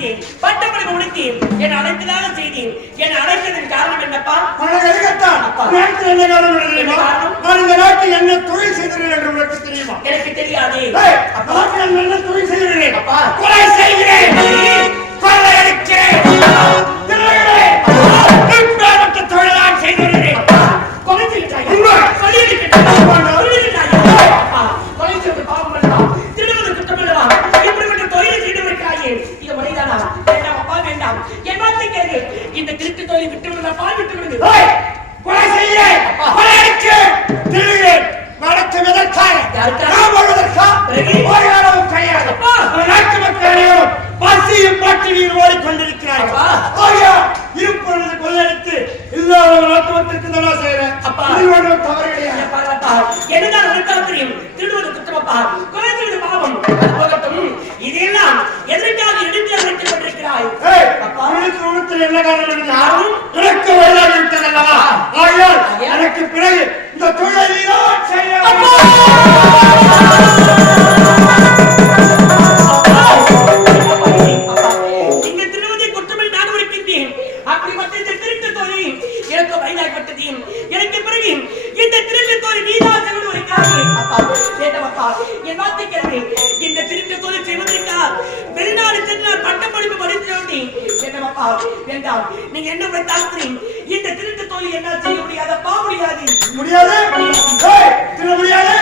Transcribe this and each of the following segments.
செய்தேன், பட்டப்படிப்பு முடித்தேன், என் அழைத்ததாக செய்தேன். என் அழைத்ததன் காரணம் என்னப்பா? நான் இந்த நாட்டில் என்ன தொழில் செய்கிறேன் என்று உனக்கு தெரியுமா? எனக்கு தெரியாது. என்ன தொழில் செய்கிறேன்? கொலை செய்கிறேன், கொள்ளையடிக்கிறேன், தொழிலான் செய்கிறேன். கொலை செய்தாய், கொலை செய்வது பாவம் அல்லவா? திருடுவது குற்றம் அல்லவா? இப்படிப்பட்ட தொழிலை செய்திருக்கிறாயே, இது முறைதானா? வேண்டாம் அப்பா, வேண்டாம். என் வார்த்தை கேளு. இந்த திருட்டு தொழிலை விட்டு விடுதப்பா, விட்டு விடுது. கொலை செய்கிறேன், கொள்ளையடிக்கிறேன், திருடுகிறேன். நடக்கும் எதற்காக? நான் வருவதற்கா? ஓய்வாளவும் கிடையாது. நாட்டு மக்கள் அனைவரும் பசியும் பட்டினியில் ஓடிக்கொண்டிருக்கிறார்கள். இருப்பொழுது கொள்ளையடித்து இல்லாத நாட்டு மக்களுக்கு தான் செய்யறேன். தவறு கிடையாது. என்னதான் உனக்காக தெரியும்? திருடுவது குற்றமப்பா, கொலை செய்வது பாவம். அது போகட்டும். இதெல்லாம் எதற்காக எடுத்து அழைத்துக் கொண்டிருக்கிறாய்? என்ன காரணம்? எனக்கு வயதாகி விட்டதல்லவா? ஆகையால் எனக்கு பிறகு இந்த தொழிலை செய்ய இங்க திருவதை குற்றமில் நான் இருக்கின்றேன். அப்படிப்பட்ட இந்த திருட்டு தோழி எனக்கு வயதாகப்பட்டது. எனக்கு பிறகு இந்த திருட்டு தோழி நீதான் என் வார்த்தை கேள்வி. இந்த திருட்டு தோழி செய்வதற்கா வெளிநாடு சென்று பட்டப்படிப்பு படித்து என்னப்பா? வேண்டாம். நீங்க என்ன தாக்குறீங்க? இந்த திருட்டு தோழி என்ன செய்ய முடியாதப்பா? முடியாது, முடியாது, திருட முடியாது.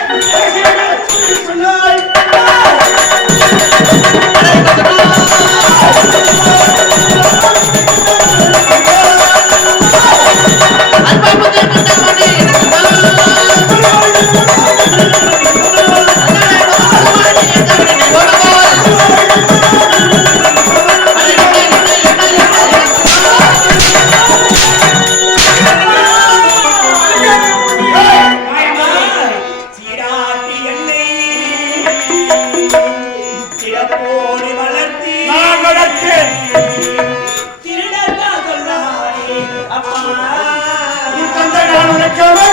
Kala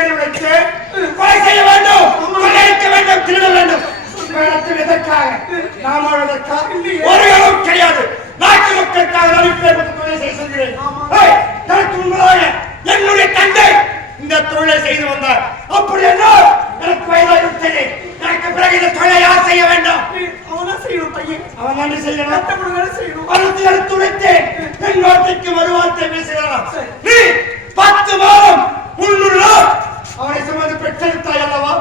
என்னை உழைத்து கொலை செய்ய வேண்டும், கொள்ளையடிக்க வேண்டும், திருட வேண்டும். வேடத்தில் எதற்காக? நாம் வாழ்வதற்காக? ஒரு அளவும் கிடையாது. நாட்டு மக்களுக்காக நான் இப்பேற்பட்ட தொழிலை செய்ய சொல்கிறேன். எனக்கு முன்பதாக என்னுடைய தந்தை இந்த தொழிலை செய்து வந்தார். அப்படி என்றால் எனக்கு வயதாகிவிட்டது. எனக்கு பிறகு இந்த தொழிலை யார் செய்ய வேண்டும்? அவனா செய்யணும் பையன். அவன் நன்றி செய்யணும். செய்யணும். அறுத்து எடுத்து உழைத்தேன். என் வார்த்தைக்கு மறுவார்த்தை பேசுகிறான். நீ 10 மாதம் 300 நாள் அவனை சுமந்து பெற்றெடுத்தாய் அல்லவா?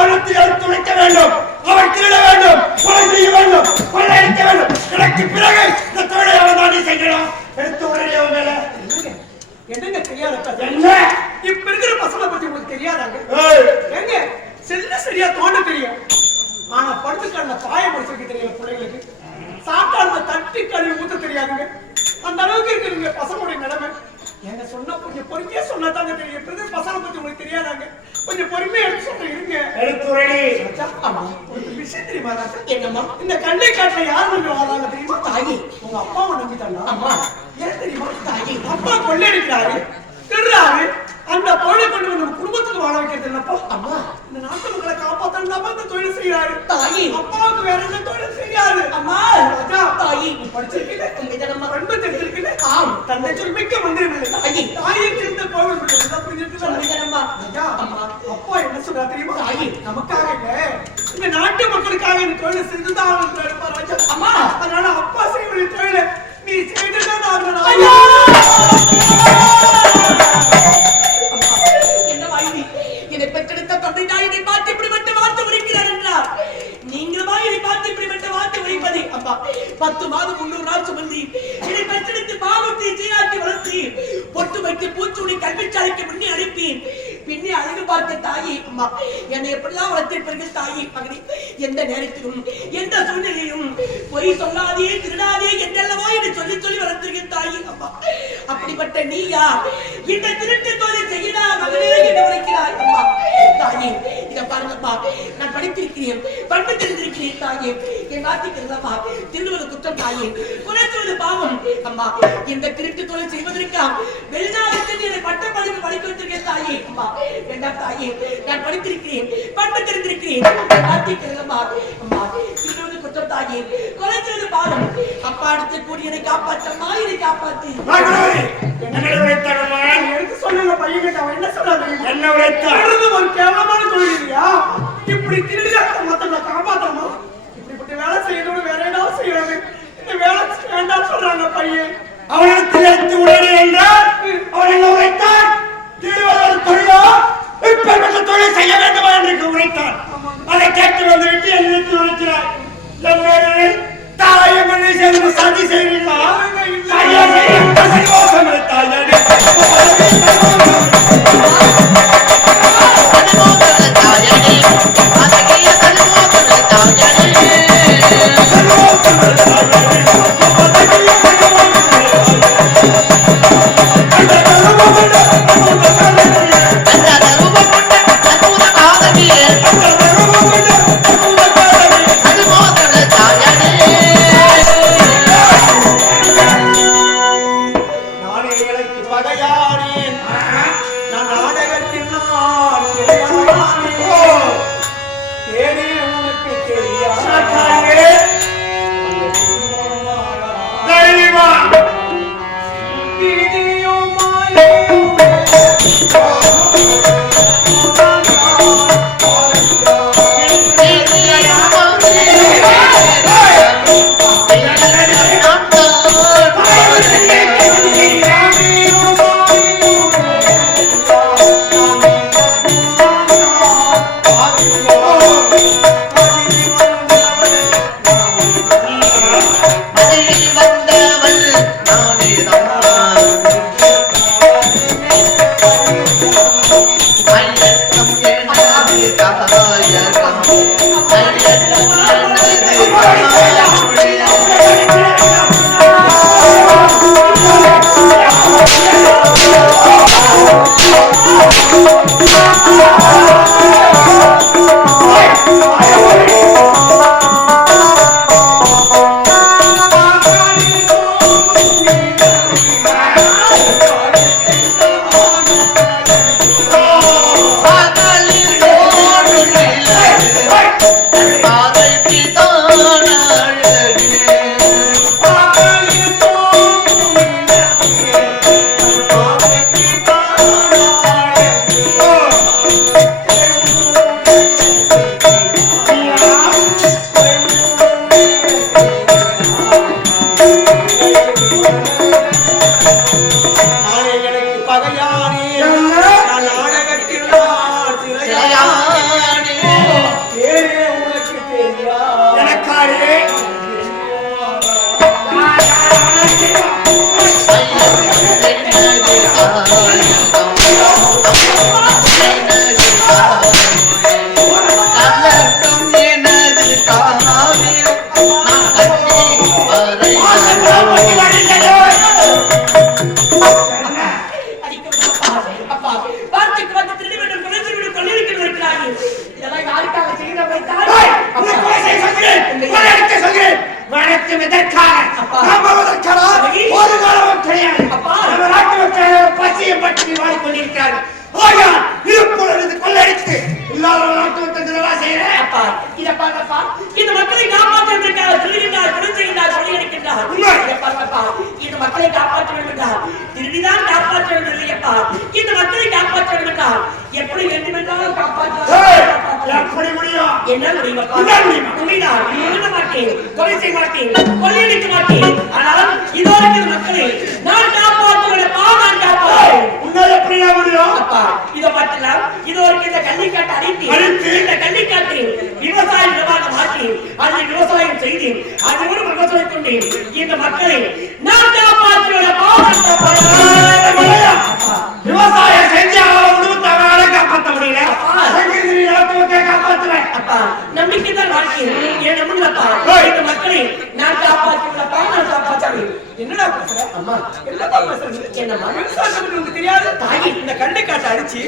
அறுத்து எடுத்து உழைக்க வேண்டும், அவன் திருட வேண்டும், கொலை செய்ய வேண்டும், கொள்ளையடிக்க வேண்டும். எனக்கு பிறகு இந்த தொழிலை அவன் தாண்டி செய்யணும். எடுத்து உடனே அவன் மேல என்னங்க தெரியாத என்ன இப்ப இருக்கிற பசங்களை பத்தி உங்களுக்கு தெரியாதாங்க? எங்க செல்ல சரியா தோண்ட தெரியும், ஆனா படுத்துக்கான பாய முடிச்சிருக்க தெரியல பிள்ளைங்களுக்கு. சாப்பாடு தட்டி கழுவி ஊத்த தெரியாதுங்க. அந்த அளவுக்கு இருக்குதுங்க பசங்களுடைய நிலைமை. எங்க சொன்னா கொஞ்சம் பொறுமையா சொன்னா தாங்க தெரியும். இப்ப இருக்கிற பசங்களை பத்தி உங்களுக்கு தெரியாதாங்க? கொஞ்சம் பொறுமையா எடுத்து சொல்ல இருங்க. ஒரு விஷயம் தெரியுமா? என்னம்மா இந்த கண்ணை காட்டுல யார் வந்து வாழாங்க தெரியுமா? தாயி. உங்க அப்பாவை நம்பிட்டாங்க. அம்மா ஏன் தெரியுமா? தாயி அப்பா கொள்ளையடிக்கிறாரு, திருடுறாரு. அந்த பொருளை கொண்டு வந்து குடும்பத்துக்கு வாழ வைக்கிறது இல்லப்பா. அம்மா இந்த நாட்டு மக்களை காப்பாத்தணும் இந்த தொழில் செய்யறாரு. தாயி அப்பாவுக்கு வேற எந்த தொழில் செய்யாது. அம்மா தாயி நீ படிச்சிருக்கீங்க, உங்க பண்பு தெரிஞ்சிருக்கீங்க. ஆம் தந்தை சொல்மிக்க மந்திரமில்லை. தாயி தாயை சேர்ந்த கோவில் புரிஞ்சிருக்கா? அம்மா அப்பா என்ன சொல்றா தெரியுமா? தாயி நமக்காக இல்ல, இந்த நாட்டு மக்களுக்காக இந்த தொழில் செஞ்சுதான் இருப்பா ராஜா. அம்மா அதனால அப்பா செய்ய தொழில நீ செய்துதான் என்ன வாய்தி என்னை பெற்றெடுத்த தந்தை தான் இதை பார்த்து இப்படிப்பட்ட வார்த்தை உரைக்கிறார் என்றார். நீங்களுமா இதை பார்த்து இப்படிப்பட்ட வார்த்தை உரைப்பது? அப்பா 10 மாதம் 300 நாள் சுமந்தி இதை பெற்றெடுத்து பாவத்தை சீராட்டி வளர்த்தி பொட்டு வைத்து பூச்சூடி கல்விச்சாலைக்கு முன்னே அனுப்பேன். பின்னே அழகு பார்க்க தாயி அம்மா என்னை எப்படிதான் வளர்த்திருப்பீர்கள் தாயி. மகனே எந்த நேரத்திலும் எந்த சூழ்நிலையிலும் பொய் சொல்லாதே திருடாதே என்றெல்லவோ என்று சொல்லி சொல்லி வளர்த்திருக்கேன் தாயி. அம்மா அப்படிப்பட்ட நீயா இந்த திருட்டு தொழிலை செய்யடா மகனே என்று உரைக்கிறாய். அம்மா தாயே இதை பாருங்கப்பா, நான் படித்திருக்கிறேன், பண்பு தெரிந்திருக்கிறேன் தாயே. என் வார்த்தைக்கிறதப்பா திருடுவது குற்றம் தாயே, குறைத்துவது பாவம். அம்மா இந்த திருட்டு தொழில் செய்வதற்கா வெளிநாட்டில் என்னை பட்டப்படிப்பு படிக்க வச்சிருக்கேன் தாயே. அம்மா வேண்டாம் தாயே, நான் படித்திருக்கிறேன், பண்பு தெரிந்திருக்கிறேன். வார்த்தைக்கிறதப்பா அம்மா திருடுவது குற்றம் தாயே, குறைத்துவது பாவம். அப்பா அடுத்த கூடியனை காப்பாற்றம்மா, இதை காப்பாற்றி எடுத்து சொல்லுங்க பையன்கிட்ட. அவன் என்ன சொல்றாங்க? என்ன ஒரு கேவலமான தொழில் இல்லையா? இப்படி திருடியா மத்தவங்களை காப்பாற்றமா? இப்படிப்பட்ட வேலை செய்யணும், வேற ஏதாவது செய்யறாங்க. இந்த வேலை வேண்டாம் சொல்றாங்க பையன். அவனுக்கு எடுத்து உடனே என்றால் அவன் என்ன உரைத்தான்? திருடுவது ஒரு தொழிலா? இப்பேற்பட்ட தொழில் செய்ய வேண்டுமா என்று உரைத்தான். அதை கேட்டு வந்துவிட்டு என்னிடத்தில் உரைக்கிறார். தாயை மண்ணை சேர்ந்து சதி செய்வீங்களா? தாய் அப்பா இத பாருப்பா இந்த மக்களை காப்பாற்றுவதற்காக திருடுகின்றார் கொலை செய்கின்றார் கொலை அடிக்கின்றார் இத பாருப்பா இந்த மக்களை காப்பாற்ற வேண்டும் என்றால் திருடிதான் காப்பாற்ற வேண்டும் இல்லையப்பா இந்த மக்களை காப்பாற்ற வேண்டும் என்றால் எப்படி வேண்டுமென்றாலும் காப்பாற்ற முடியும் என்ன முடியுமா உண்மைதான் விட மாட்டேன் கொலை செய்ய மாட்டேன் கொள்ளையடிக்க மாட்டேன் ஆனால் இதோ இருக்கிற மக்களை நான் காப்பாற்றுவதப்பா நான் காப்பாற்றுவேன் உன்னால் எப்படியா முடியும் அப்பா இதை பார்க்கலாம் இதோ இருக்கிற இந்த கள்ளிக்காட்டை அடித்து இந்த கள்ளிக்காட்டை விவசாய நிலமாக மாற்றி அதில் விவசாயம் செய்து அது ஒரு விவசாயம் கொண்டு இந்த மக்களை நான் காப்பாற்றுவதப்பா நான் காப்பாற்றுவேன் விவசாயம் செஞ்சு அவனை காப்பாற்ற முடியல காப்பாற்றுவேன் அப்பா நம்பிக்கை தான் வாழ்க்கை என் நம்புங்களப்பா இந்த மக்களை நான் காப்பாற்றுவதப்பா நான் காப்பாற்றுவேன் என்னடா பேசுற அம்மா என்னடா பேசுறது என்னம்மா விவசாயம் உங்களுக்கு தெரியாது தாயி இந்த கண்ணை காட்ட அடிச்சு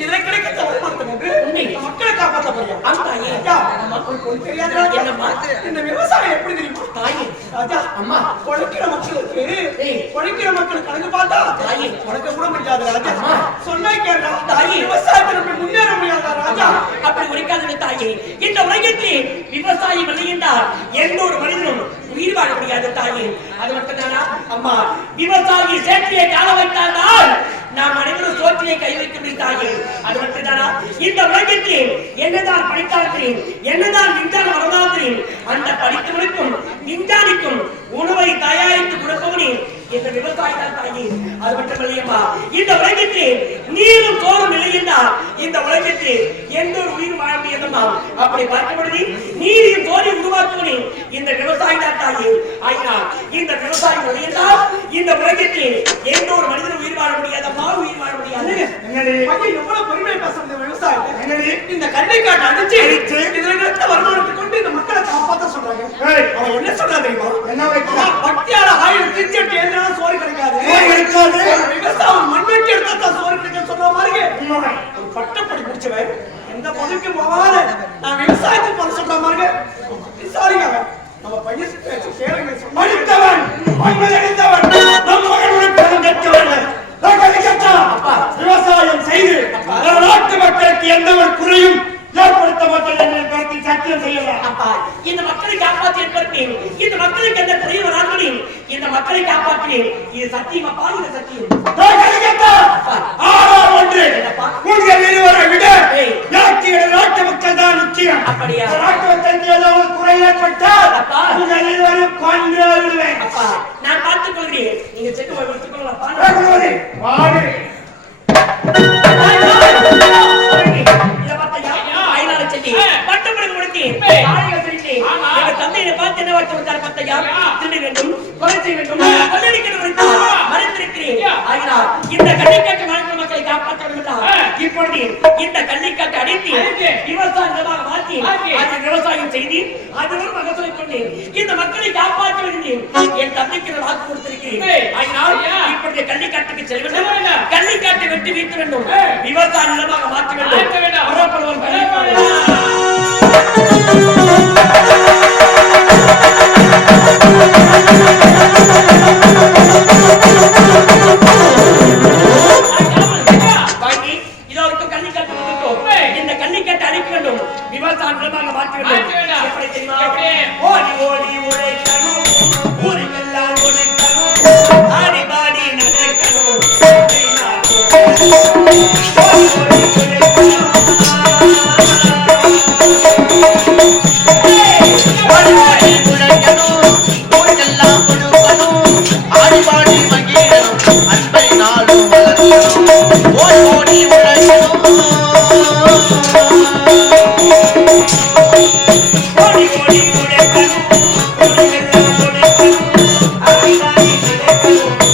இதுல கிடைக்கிற வருமானத்தை கொண்டு உண்மை. மக்களை காப்பாற்ற போறியா தாயே ஐயா, நம்ம மக்களுக்கு ஒண்ணு தெரியாதுடா. என்னம்மா? இந்த விவசாயம் எப்படி தெரியுமா தாயே ராஜா அம்மா பொழைக்கிற மக்களுக்கு ஏய். பொழைக்கிற மக்களுக்கு கணக்கு பார்த்தா தாயே. உனக்கு கூட முடியாது ராஜா அம்மா. சொன்னா கேட்டா தாயே. விவசாயத்துல போய் முன்னேற முடியாதா ராஜா அப்படி உரைக்காத தாயே இந்த உலகத்தில் விவசாயி விளைகின்றார் எந்த ஒரு மனிதனும் உயிர் வாழ முடியாது தாயே அது மட்டும்தானா அம்மா விவசாயி சேற்றியை கால வைத்தால் நாம் அனைவரும் சோற்றியை கை வைக்க முடித்தாயே அது மட்டும்தானா இந்த உலகத்தில் என்னதான் படித்தாலும் என்னதான் விஞ்ஞானம் வளர்ந்தாலும் அந்த படித்தவனுக்கும் விஞ்ஞானிக்கும் உணவை தயாரித்து கொடுப்பவனே இந்த விவசாயி தான் தாயே அது மட்டுமல்லையம்மா இந்த உலகத்தில் நீரும் சோறும் இல்லை என்றால் இந்த உலகத்தில் எந்த ஒரு உயிர் வாழ முடியாதம்மா அப்படி பார்க்கப்படுது நீரையும் சோறையும் உருவாக்குவனே இந்த விவசாயி தான் தாயே ஆயினா இந்த விவசாயி விளைந்தால் இந்த உலகத்தில் எந்த ஒரு மனிதனும் உயிர் வாழ முடியாதம்மா உயிர் வாழ முடியாது என்னடி ஐயா, எவ்வளவு பெருமையை பேசுறது விவசாயத்தை என்னடி இந்த கண்ணை காட்ட அடிச்சு இதுல கிடைத்த வருமானத்தை கொண்டு இந்த மக்களை காப்பாத்த சொல்றாங்க ஏய், அவன் என்ன சொல்றா தெரியுமா என்ன வைக்கலாம் பக்தியால ஆயிரம் திருச்செட்டு ஏந்தினா சோறு கிடைக்காது கிடைக்காது. விவசாயம் மண்வெட்டி எடுத்தா தான் சோறு கிடைக்கும் சொல்ற மாதிரி உண்மை. ஒரு பட்டப்படி முடிச்சவன் எந்த பதவிக்கு போகாத நான் விவசாயத்துக்கு போற சொல்ற மாதிரி விசாரிங்க அவன். நம்ம பையன் பேச்சு கேளுங்க சொன்னா படித்தவன் மண்ணில் நம் மகனுடன் கற்றவன் விவசாயம் செய்து நாட்டு மக்களுக்கு எந்த ஒரு குறையும் ஏற்படுத்த மாட்டேன் என்ற கருத்தில் சத்தியம் செய்யலாம் அப்பா இந்த மக்களை காப்பாற்றி இருப்பேன் இந்த மக்களுக்கு எந்த குறையும் வராமல் இந்த மக்களை காப்பாற்றுவேன் இது சத்தியம் அப்பா இது சத்தியம் ஆனால் ஒன்று உங்கள் இருவரை விட எனக்கு நாட்டு மக்கள் தான் முக்கியம் அப்படியா? நாட்டு மக்களுக்கு ஏதாவது குறை ஏற்பட்டால் அப்பா. உங்கள் இருவரும் கொன்று விடுவேன் அப்பா நான் பார்த்துக் கொள்கிறேன் நீங்க சென்று போய் எடுத்துக் கொள்ளலாம் வாடு இத பார்த்தையா? ஐநாள செடி. பட்டப்படி முடித்து, ஆடைகள் திருடி, எங்க தந்தையை பார்த்து என்ன வார்த்தை வந்தார் பார்த்தையா? திருட வேண்டும், கொலை செய்ய வேண்டும், கொள்ளையடிக்க வேண்டும், மறைந்திருக்கிறேன். ஆயினால் இந்த கள்ளிக்காட்டு வாழ்க்கை மக்களை காப்பாற்ற வேண்டும். இப்பொழுது இந்த கள்ளிக்காட்டை அடித்து விவசாய நிலமாக மாற்றி அது விவசாயம் செய்து அதுவும் மகசூலை கொண்டு இந்த மக்களை காப்பாற்ற வேண்டும். என் தந்தைக்கு நான் வாக்கு கொடுத்திருக்கிறேன். ஆயினால் இப்பொழுது கள்ளிக்காட்டுக்கு செல்ல வேண்டும். கள்ளிக்காட்டை வெட்டி வீழ்த்த வேண்டும். விவசாய நிலமாக மாற்ற வேண்டும். புறப்படுவோம் கள்ளிக்காடு. வாங்கி இதோ இருக்கும் கள்ளிக்காட்டு கொடுத்தோம். இந்த கள்ளிக்காட்டை அழிக்க வேண்டும். விவசாய நிலமாக மாற்ற வேண்டும். எப்படி தெரியுமா? ஓடி ஓடி உழைக்கணும், ஊருக்கெல்லாம் உழைக்கணும், ஆடி பாடி நடக்கணும். ஓடி ஓடி உழைக்கணும். ஓடி ஓடி உழைக்கணும், ஊருக்கெல்லாம் உழைக்கணும், ஆடி பாடி நடக்கணும்.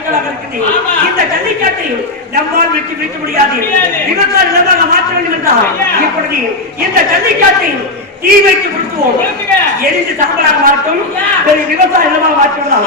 எப்படி இந்த கன்னிக்காட்டை நம்மால் விட்டு முடியாது. விவசாய நிலமாக மாற்ற வேண்டும் என்றால் இப்பொழுது இந்த கன்னிக்காட்டை தீ வைத்து கொடுத்துவோம். எரிந்து சாம்பலாக மாற்றும் விவசாய நிலமாக மாற்றுவதால்